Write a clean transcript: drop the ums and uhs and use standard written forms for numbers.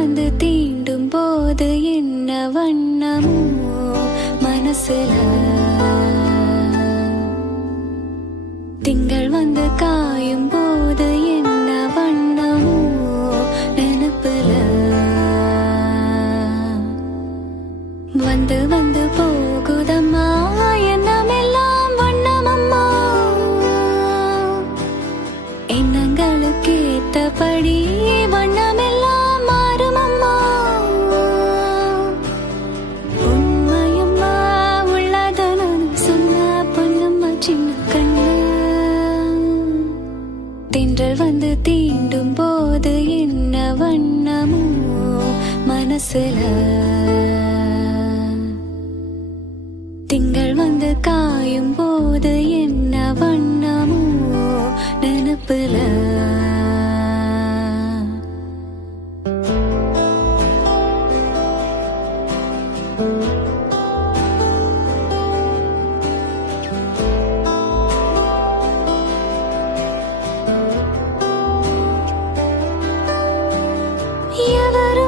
வந்து தீண்டும் போது என்ன வண்ணமோ மனசுல, திங்கள் வந்து காயும் போது என்ன வண்ணமோ நினப்புல, வந்து வந்து போகுதம்மா எண்ணமெல்லாம் வண்ணமம்மா, எண்ணங்களுக்கு ஏத்தபடி வண்ணமெல்லாம் மாறுமம்மா. உண்மையம்மா உள்ளத நான் சொன்ன பொன்னம்மா சின்ன கண்ணு, தென்றல் வந்து தீண்டும் போது என்ன வண்ணமோ மனசுல, திங்கள் வந்து காயும் போது என்ன வண்ணமோ நினப்புல. ఎవరు